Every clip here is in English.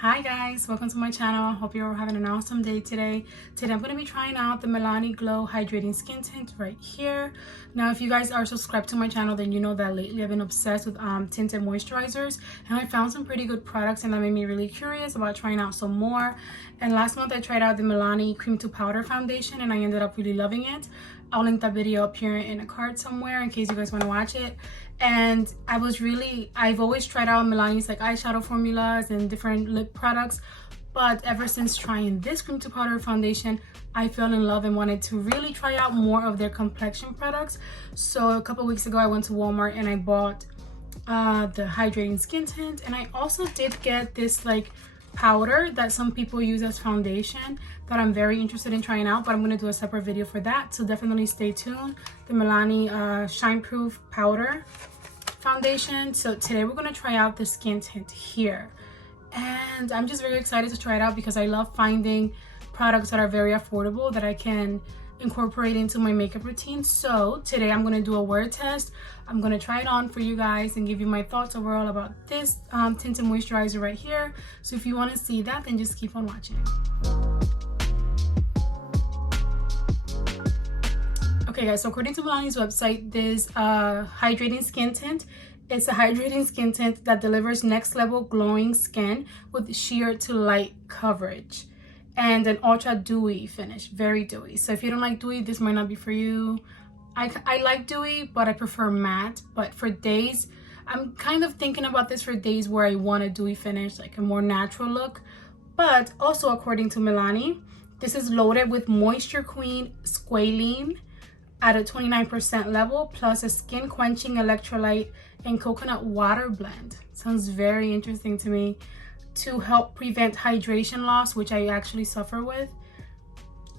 Hi guys, welcome to my channel. I hope you're having an awesome day today. Today I'm going to be trying out the Milani Glow Hydrating Skin Tint right here. Now if you guys are subscribed to my channel, then you know that lately I've been obsessed with tinted moisturizers, and I found some pretty good products, and that made me really curious about trying out some more. And last month I tried out the Milani Cream to Powder foundation, and I ended up really loving it. I'll link that video up here in a card somewhere in case you guys want to watch it. And I've always tried out Milani's like eyeshadow formulas and different lip products, but ever since trying this cream to powder foundation, I fell in love and wanted to really try out more of their complexion products. So a couple weeks ago I went to Walmart and I bought the hydrating skin tint, and I also did get this like powder that some people use as foundation that I'm very interested in trying out, but I'm going to do a separate video for that, so definitely stay tuned. The Milani Shine Proof Powder foundation. So today we're going to try out the skin tint here, and I'm just very excited to try it out because I love finding products that are very affordable that I can incorporate into my makeup routine. So today I'm going to do a word test. I'm going to try it on for you guys and give you my thoughts overall about this tinted moisturizer right here. So if you want to see that, then just keep on watching. Okay guys, so according to Milani's website, this hydrating skin tint, it's a hydrating skin tint that delivers next level glowing skin with sheer to light coverage and an ultra dewy finish, very dewy. So if you don't like dewy, this might not be for you. I like dewy, but I prefer matte. But for days, I'm kind of thinking about this for days where I want a dewy finish, like a more natural look. But also according to Milani, this is loaded with Moisture Queen squalene at a 29% level, plus a skin quenching electrolyte and coconut water blend. Sounds very interesting to me, to help prevent hydration loss, which I actually suffer with,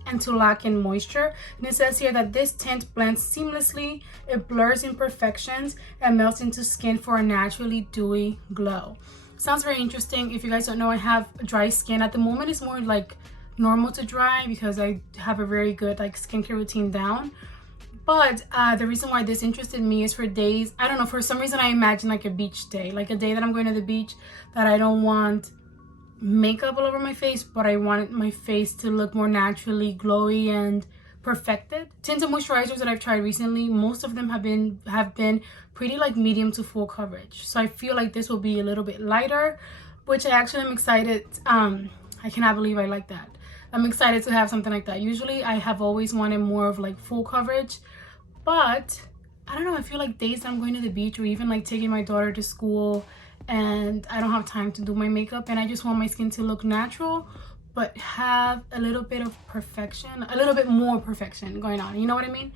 and to lock in moisture. And it says here that this tint blends seamlessly, it blurs imperfections and melts into skin for a naturally dewy glow. Sounds very interesting. If you guys don't know, I have dry skin at the moment. It's more like normal to dry because I have a very good like skincare routine down. But the reason why this interested me is for days, I don't know, for some reason I imagine like a beach day, like a day that I'm going to the beach, that I don't want makeup all over my face, but I want my face to look more naturally glowy and perfected. Tinted moisturizers that I've tried recently, most of them have been pretty like medium to full coverage. So I feel like this will be a little bit lighter, which I actually am excited. I cannot believe I like that. I'm excited to have something like that. Usually I have always wanted more of like full coverage, but I don't know, I feel like days that I'm going to the beach or even like taking my daughter to school and I don't have time to do my makeup and I just want my skin to look natural but have a little bit of perfection, a little bit more perfection going on, you know what I mean?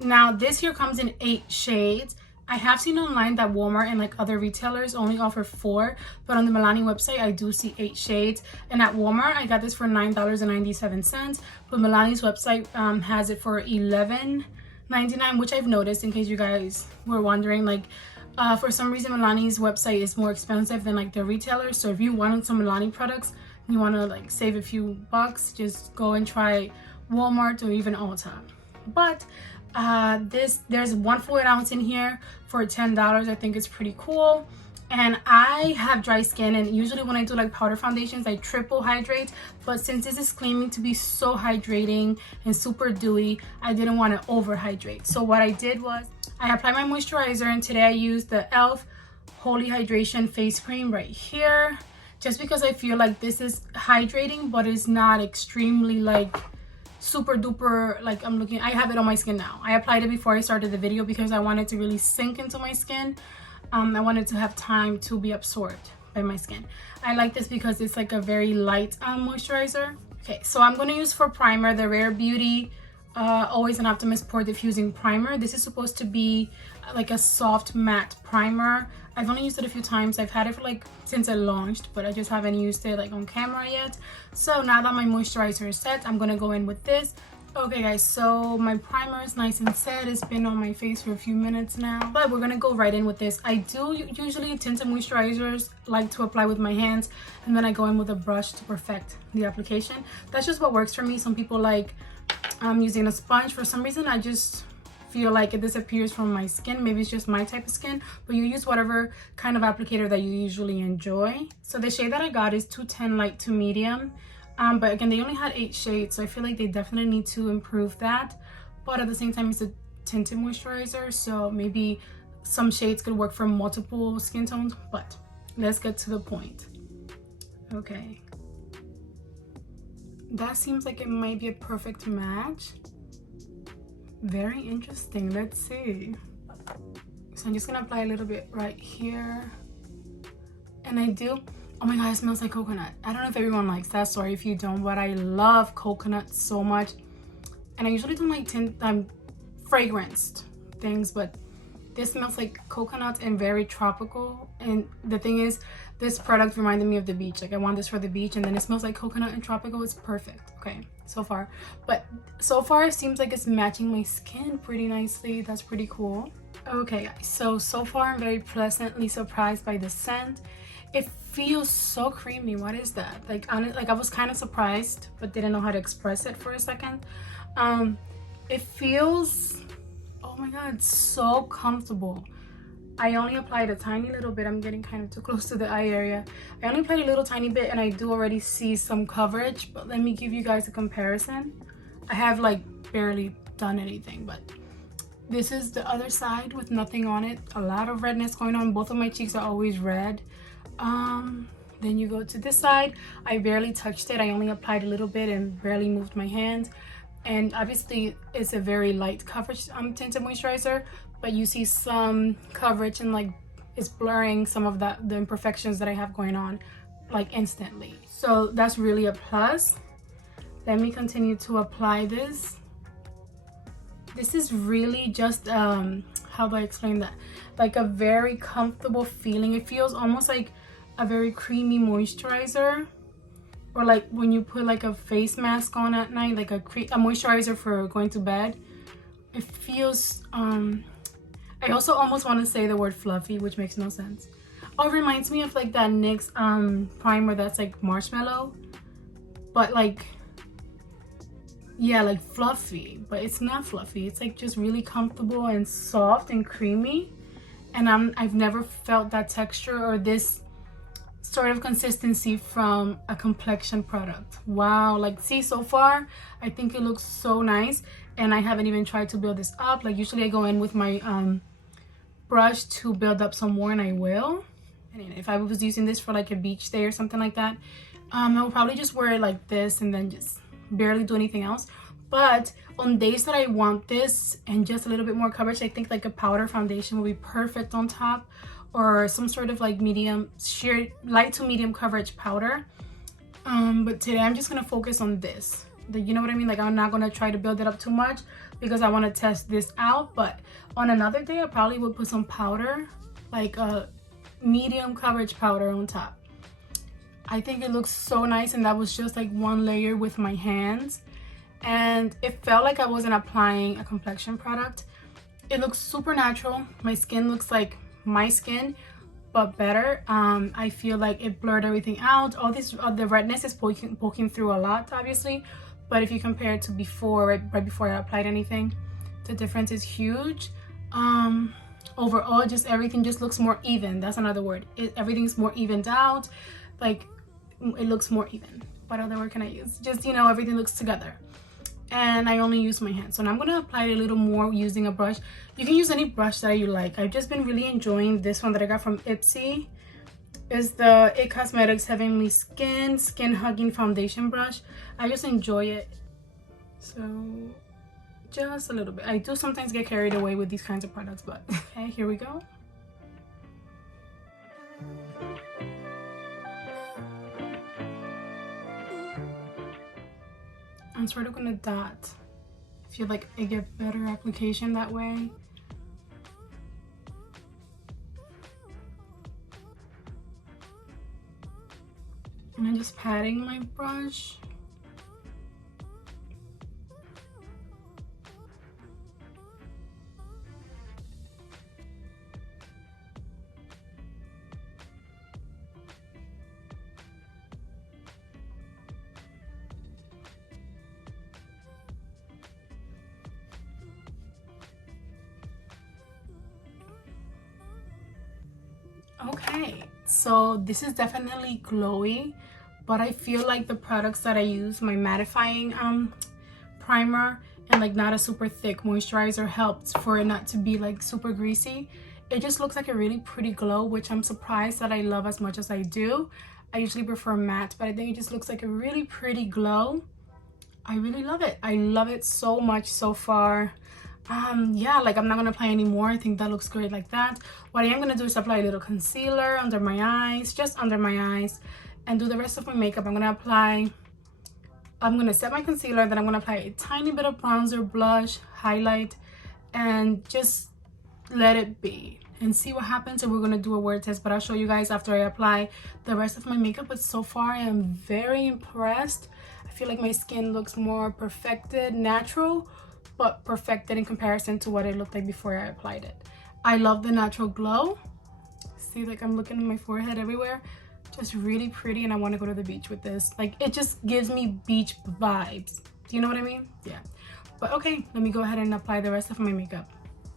Now this here comes in 8 shades. I have seen online that Walmart and like other retailers only offer 4, but on the Milani website I do see 8 shades, and at Walmart I got this for $9.97, but Milani's website has it for $11.99, which I've noticed, in case you guys were wondering. Like for some reason Milani's website is more expensive than like the retailers, so if you wanted some Milani products and you want to like save a few bucks, just go and try Walmart or even Ulta. But there's 1 fluid ounce in here for $10. I think it's pretty cool. And I have dry skin, and usually when I do like powder foundations I triple hydrate, but since this is claiming to be so hydrating and super dewy, I didn't want to over hydrate. So what I did was I applied my moisturizer, and today I used the e.l.f. Holy Hydration face cream right here, just because I feel like this is hydrating but it's not extremely like super duper like I have it on my skin now. I applied it before I started the video because I wanted to really sink into my skin. I wanted to have time to be absorbed by my skin. I like this because it's like a very light moisturizer. Okay, so I'm going to use for primer the Rare Beauty Always an Optimist Pore Diffusing Primer. This is supposed to be like a soft matte primer. I've only used it a few times. I've had it for like since it launched, but I just haven't used it like on camera yet. So now that my moisturizer is set, I'm gonna go in with this. Okay guys, so my primer is nice and set. It's been on my face for a few minutes now, but we're gonna go right in with this. I do usually tinted moisturizers like to apply with my hands, and then I go in with a brush to perfect the application. That's just what works for me. Some people like using a sponge. For some reason I just feel like it disappears from my skin. Maybe it's just my type of skin, but you use whatever kind of applicator that you usually enjoy. So the shade that I got is 210 light to medium, but again, they only had 8 shades, so I feel like they definitely need to improve that. But at the same time, it's a tinted moisturizer, so maybe some shades could work for multiple skin tones. But let's get to the point. Okay, that seems like it might be a perfect match. Very interesting. Let's see. So I'm just gonna apply a little bit right here. And I do, oh my god, it smells like coconut. I don't know if everyone likes that, sorry if you don't, but I love coconut so much. And I usually don't like fragranced things, but this smells like coconut and very tropical. And the thing is, this product reminded me of the beach. Like, I want this for the beach, and then it smells like coconut and tropical. It's perfect. Okay, so far. But so far it seems like it's matching my skin pretty nicely. That's pretty cool. Okay guys, so far I'm very pleasantly surprised by the scent. It feels so creamy. What is that? Like I was kind of surprised, but didn't know how to express it for a second. It feels, oh my god, so comfortable. I only applied a tiny little bit. I'm getting kind of too close to the eye area. I only applied a little tiny bit, and I do already see some coverage, but let me give you guys a comparison. I have like barely done anything, but this is the other side with nothing on it. A lot of redness going on. Both of my cheeks are always red. Then you go to this side. I barely touched it. I only applied a little bit and barely moved my hand. And obviously it's a very light coverage tinted moisturizer, but you see some coverage and like it's blurring some of the imperfections that I have going on like instantly. So that's really a plus. Let me continue to apply this. This is really just how do I explain that, like a very comfortable feeling. It feels almost like a very creamy moisturizer, or like when you put like a face mask on at night, like a moisturizer for going to bed. It feels I also almost want to say the word fluffy, which makes no sense. Oh, it reminds me of like that NYX primer that's like marshmallow, but like, yeah, like fluffy, but it's not fluffy. It's like just really comfortable and soft and creamy. And I've never felt that texture or this sort of consistency from a complexion product. Wow, like see, so far I think it looks so nice, and I haven't even tried to build this up. Like usually I go in with my brush to build up some more, and I will. And if I was using this for like a beach day or something like that, I would probably just wear it like this and then just barely do anything else. But on days that I want this and just a little bit more coverage, I think like a powder foundation will be perfect on top, or some sort of like medium, sheer light to medium coverage powder. But today I'm just gonna focus on this. You know what I mean? Like I'm not gonna try to build it up too much because I want to test this out. But on another day I probably would put some powder, like a medium coverage powder on top. I think it looks so nice, and that was just like one layer with my hands, and it felt like I wasn't applying a complexion product. It looks super natural. My skin looks like my skin, but better. I feel like it blurred everything out. All this the redness is poking through a lot, obviously, but if you compare it to before, right before I applied anything, the difference is huge. Overall, just everything just looks more even. That's another word. Everything's more evened out. Like it looks more even. What other word can I use? Just, you know, everything looks together. And I only use my hand, so now I'm gonna apply it a little more using a brush. You can use any brush that you like. I've just been really enjoying this one that I got from Ipsy. It's the It Cosmetics Heavenly Skin Hugging Foundation Brush. I just enjoy it, so just a little bit. I do sometimes get carried away with these kinds of products, but okay, here we go. I'm sort of gonna dot. I feel like I get better application that way. And I'm just patting my brush. Okay, so this is definitely glowy, but I feel like the products that I use, my mattifying primer and like not a super thick moisturizer, helps for it not to be like super greasy. It just looks like a really pretty glow, which I'm surprised that I love as much as I do. I usually prefer matte, but I think it just looks like a really pretty glow. I really love it. I love it so much so far. Yeah, like I'm not gonna apply anymore. I think that looks great like that. What I am gonna do is apply a little concealer under my eyes, just under my eyes, and do the rest of my makeup. I'm gonna set my concealer, then I'm gonna apply a tiny bit of bronzer, blush, highlight, and just let it be and see what happens. And we're gonna do a word test, but I'll show you guys after I apply the rest of my makeup. But so far I am very impressed. I feel like my skin looks more perfected, natural, but perfected in comparison to what it looked like before I applied it. I love the natural glow. See, like I'm looking at my forehead everywhere. Just really pretty, and I want to go to the beach with this. Like, it just gives me beach vibes. Do you know what I mean? Yeah. But okay, let me go ahead and apply the rest of my makeup.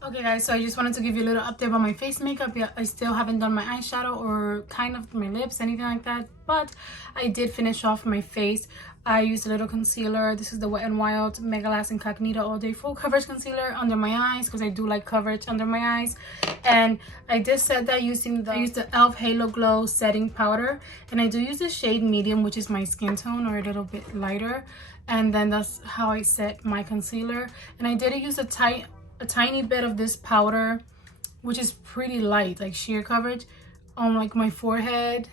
Okay guys, so I just wanted to give you a little update about my face makeup. Yeah, I still haven't done my eyeshadow or kind of my lips, anything like that, but I did finish off my face. I used a little concealer. This is the Wet n Wild Mega Last Incognito All Day Full Coverage Concealer under my eyes, because I do like coverage under my eyes. And I did set that using I used the e.l.f. Halo Glow Setting Powder, and I do use the shade medium, which is my skin tone, or a little bit lighter. And then that's how I set my concealer. And I did use a tiny bit of this powder, which is pretty light, like sheer coverage, on like my forehead,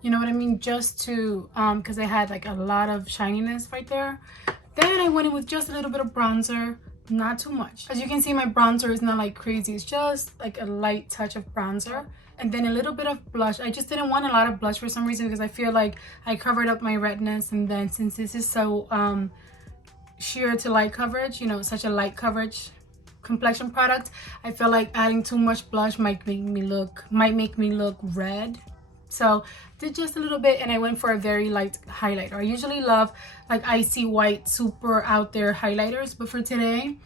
you know what I mean, just to because I had like a lot of shininess right there. Then I went in with just a little bit of bronzer, not too much. As you can see, my bronzer is not like crazy, it's just like a light touch of bronzer, and then a little bit of blush. I just didn't want a lot of blush for some reason, because I feel like I covered up my redness, and then since this is so sheer to light coverage, you know, such a light coverage complexion product, I feel like adding too much blush might make me look red. So did just a little bit, and I went for a very light highlighter. I usually love like icy white, super out there highlighters, but for today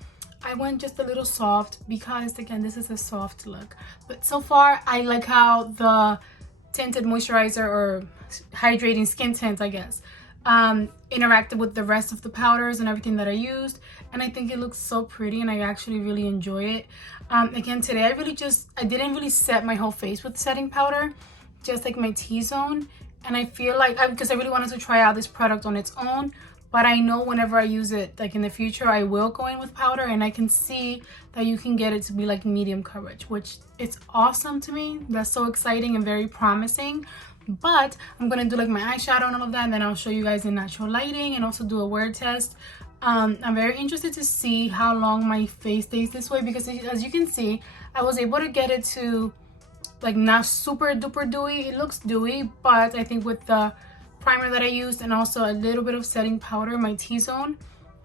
I went just a little soft, because again, this is a soft look. But so far I like how the tinted moisturizer, or hydrating skin tint, I guess, interacted with the rest of the powders and everything that I used, and I think it looks so pretty, and I actually really enjoy it. Again, today I didn't really set my whole face with setting powder, just like my T-zone, and I feel like because I really wanted to try out this product on its own, but I know whenever I use it, like in the future, I will go in with powder, and I can see that you can get it to be like medium coverage, which it's awesome to me. That's so exciting and very promising. But I'm gonna do like my eyeshadow and all of that, and then I'll show you guys in natural lighting, and also do a wear test. I'm very interested to see how long my face stays this way, because as you can see, I was able to get it to like not super duper dewy. It looks dewy, but I think with the primer that I used, and also a little bit of setting powder, my T-zone,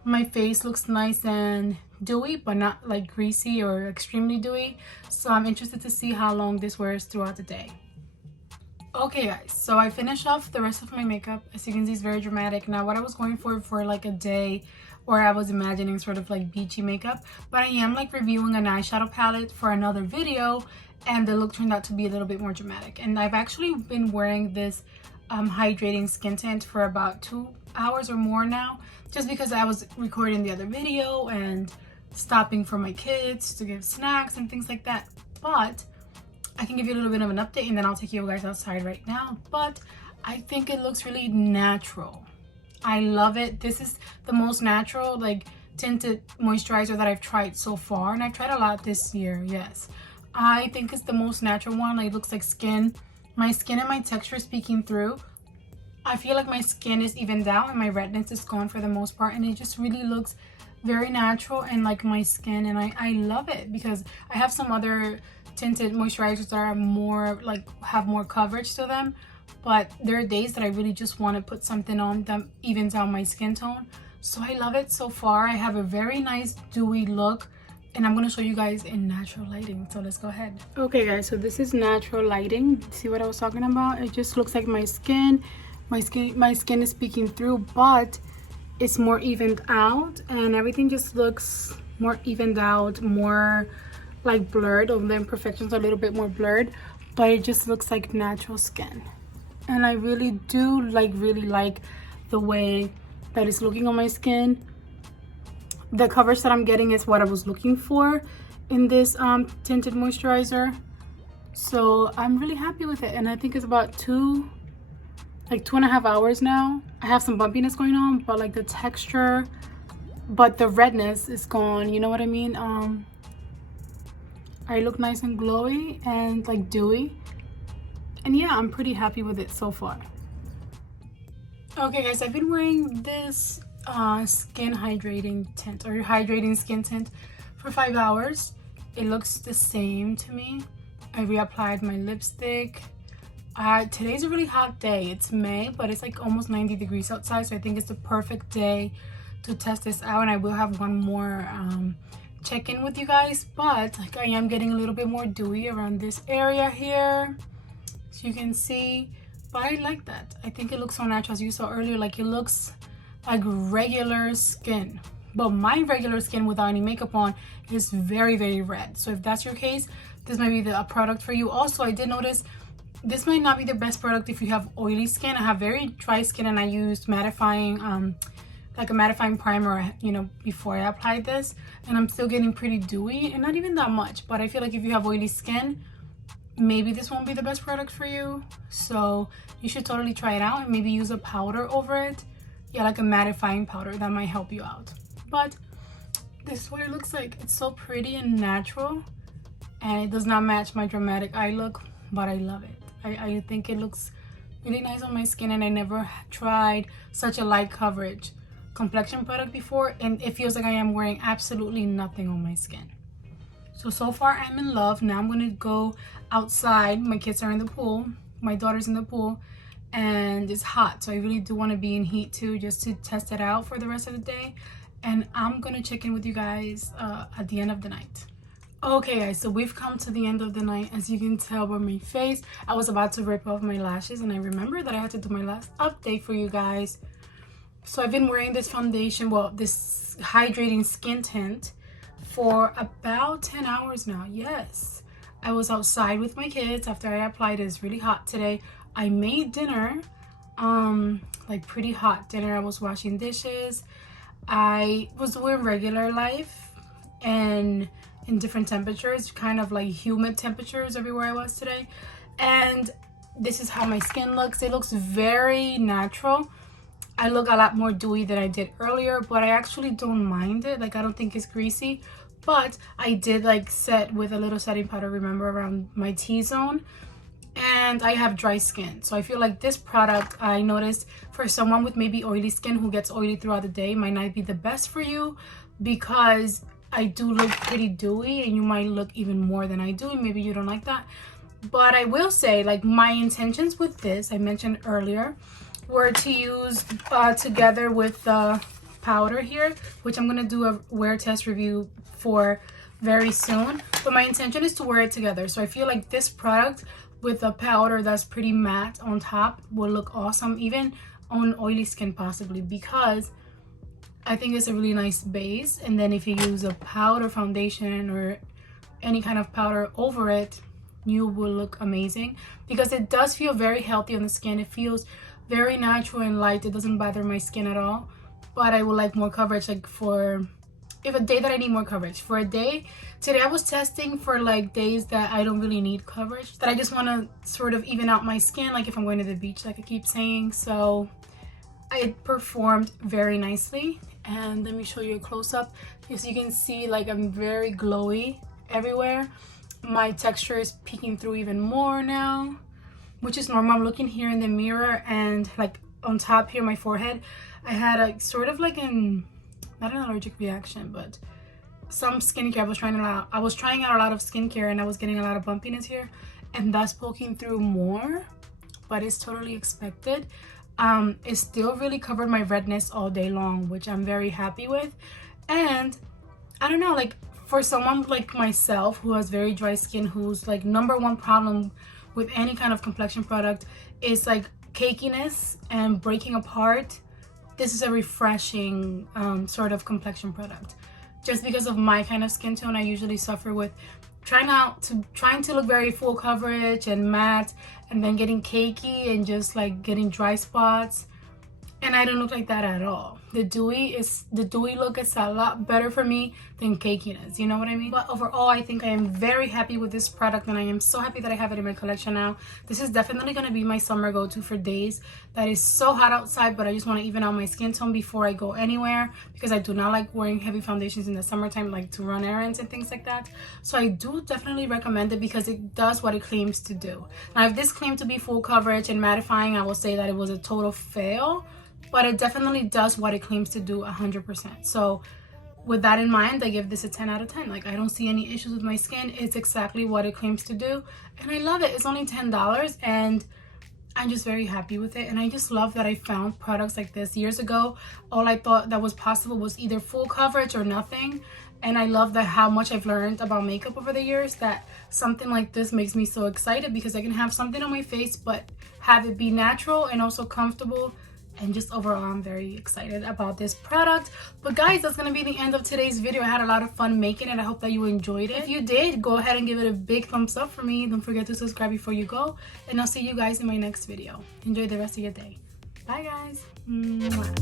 my face looks nice and dewy, but not like greasy or extremely dewy. So I'm interested to see how long this wears throughout the day. Okay guys, so I finished off the rest of my makeup. As you can see, it's very dramatic. Now what I was going for like a day, or I was imagining sort of like beachy makeup, but I am like reviewing an eyeshadow palette for another video, and the look turned out to be a little bit more dramatic. And I've actually been wearing this hydrating skin tint for about 2 hours or more now, just because I was recording the other video and stopping for my kids to give snacks and things like that. But I can give you a little bit of an update, and then I'll take you guys outside right now. But I think it looks really natural. I love it. This is the most natural like tinted moisturizer that I've tried so far, and I've tried a lot this year. Yes, I think it's the most natural one. Like, it looks like skin. My skin and my texture is peeking through. I feel like my skin is evened out and my redness is gone for the most part, and it just really looks very natural and like my skin, and I love it, because I have some other tinted moisturizers that are more like have more coverage to them, but there are days that I really just want to put something on that evens out my skin tone. So I love it so far. I have a very nice dewy look, and I'm going to show you guys in natural lighting. So let's go ahead. Okay guys, so this is natural lighting. See what I was talking about? It just looks like my skin is peeking through, but it's more evened out, and everything just looks more evened out, more like blurred, or the imperfections are a little bit more blurred. but it just looks like natural skin. And I really do really like the way that it's looking on my skin. The coverage that I'm getting is what I was looking for in this tinted moisturizer. So I'm really happy with it, and I think it's about 2.5 hours now. I have some bumpiness going on, but like the texture, but the redness is gone, you know what I mean? I look nice and glowy and like dewy, and yeah, I'm pretty happy with it so far. Okay guys, I've been wearing this skin hydrating tint, or hydrating skin tint, for 5 hours. It looks the same to me. I reapplied my lipstick. Today's a really hot day. It's May, but it's like almost 90 degrees outside, so I think it's the perfect day to test this out. And I will have one more check-in with you guys, but like I am getting a little bit more dewy around this area here, so you can see. But I like that. I think it looks so natural, as you saw earlier. Like it looks like regular skin, but my regular skin without any makeup on is very, very red. So if that's your case, this might be a product for you. Also, I did notice this might not be the best product if you have oily skin. I have very dry skin, and I used mattifying like a mattifying primer, you know, before I applied this, and I'm still getting pretty dewy, and not even that much. But I feel like if you have oily skin, maybe this won't be the best product for you. So you should totally try it out, and maybe use a powder over it. Yeah, like a mattifying powder, that might help you out. But this is what it looks like. It's so pretty and natural, and it does not match my dramatic eye look, but I love it. I think it looks really nice on my skin, and I never tried such a light coverage complexion product before, and it feels like I am wearing absolutely nothing on my skin. So far I'm in love. Now I'm gonna go outside. My kids are in the pool, my daughter's in the pool, and it's hot, so I really do want to be in heat too, just to test it out for the rest of the day. And I'm gonna check in with you guys at the end of the night. Okay guys, so we've come to the end of the night. As you can tell by my face, I was about to rip off my lashes, and I remember that I had to do my last update for you guys. So I've been wearing this foundation, well, this hydrating skin tint, for about 10 hours now. Yes, I was outside with my kids after I applied it. It's really hot today. I made dinner, like pretty hot dinner. I was washing dishes. I was doing regular life and in different temperatures, kind of like humid temperatures everywhere I was today. And this is how my skin looks. It looks very natural. I look a lot more dewy than I did earlier, but I actually don't mind it. Like, I don't think it's greasy, but I did like set with a little setting powder, remember, around my T-zone, and I have dry skin. So I feel like this product, I noticed, for someone with maybe oily skin who gets oily throughout the day, might not be the best for you, because I do look pretty dewy, and you might look even more than I do, and maybe you don't like that. But I will say, like, my intentions with this, I mentioned earlier, were to use together with the powder here, which I'm gonna do a wear test review for very soon. But my intention is to wear it together. So I feel like this product with a powder that's pretty matte on top will look awesome, even on oily skin possibly, because I think it's a really nice base. And then if you use a powder foundation or any kind of powder over it, you will look amazing, because it does feel very healthy on the skin. It feels very natural and light. It doesn't bother my skin at all. But I would like more coverage, like for if a day that I need more coverage. For a day, today I was testing for like days that I don't really need coverage, that I just want to sort of even out my skin, like if I'm going to the beach, like I keep saying. So it performed very nicely. And let me show you a close-up. As you can see, like I'm very glowy everywhere. My texture is peeking through even more now, which is normal. I'm looking here in the mirror, and like on top here, my forehead, I had a sort of like not an allergic reaction, but some skincare. I was trying out a lot of skincare, and I was getting a lot of bumpiness here, and that's poking through more, but it's totally expected. It still really covered my redness all day long, which I'm very happy with. And I don't know, like for someone like myself who has very dry skin, who's like #1 problem with any kind of complexion product is like cakiness and breaking apart, this is a refreshing sort of complexion product. Just because of my kind of skin tone, I usually suffer with trying to look very full coverage and matte, and then getting cakey and just like getting dry spots, and I don't look like that at all. The dewy look is a lot better for me than cakiness, you know what I mean? But overall, I think I am very happy with this product, and I am so happy that I have it in my collection now. This is definitely going to be my summer go-to for days that is so hot outside, but I just want to even out my skin tone before I go anywhere, because I do not like wearing heavy foundations in the summertime, like to run errands and things like that. So I do definitely recommend it because it does what it claims to do. Now, if this claimed to be full coverage and mattifying, I will say that it was a total fail, but it definitely does what it claims to do 100%. So with that in mind, I give this a 10 out of 10. Like, I don't see any issues with my skin. It's exactly what it claims to do, and I love it. It's only $10, and I'm just very happy with it. And I just love that I found products like this. Years ago, all I thought that was possible was either full coverage or nothing. And I love that how much I've learned about makeup over the years, that something like this makes me so excited, because I can have something on my face but have it be natural and also comfortable. And just overall, I'm very excited about this product. But guys, that's gonna be the end of today's video. I had a lot of fun making it. I hope that you enjoyed it. If you did, go ahead and give it a big thumbs up for me. Don't forget to subscribe before you go, and I'll see you guys in my next video. Enjoy the rest of your day. Bye guys. Mwah.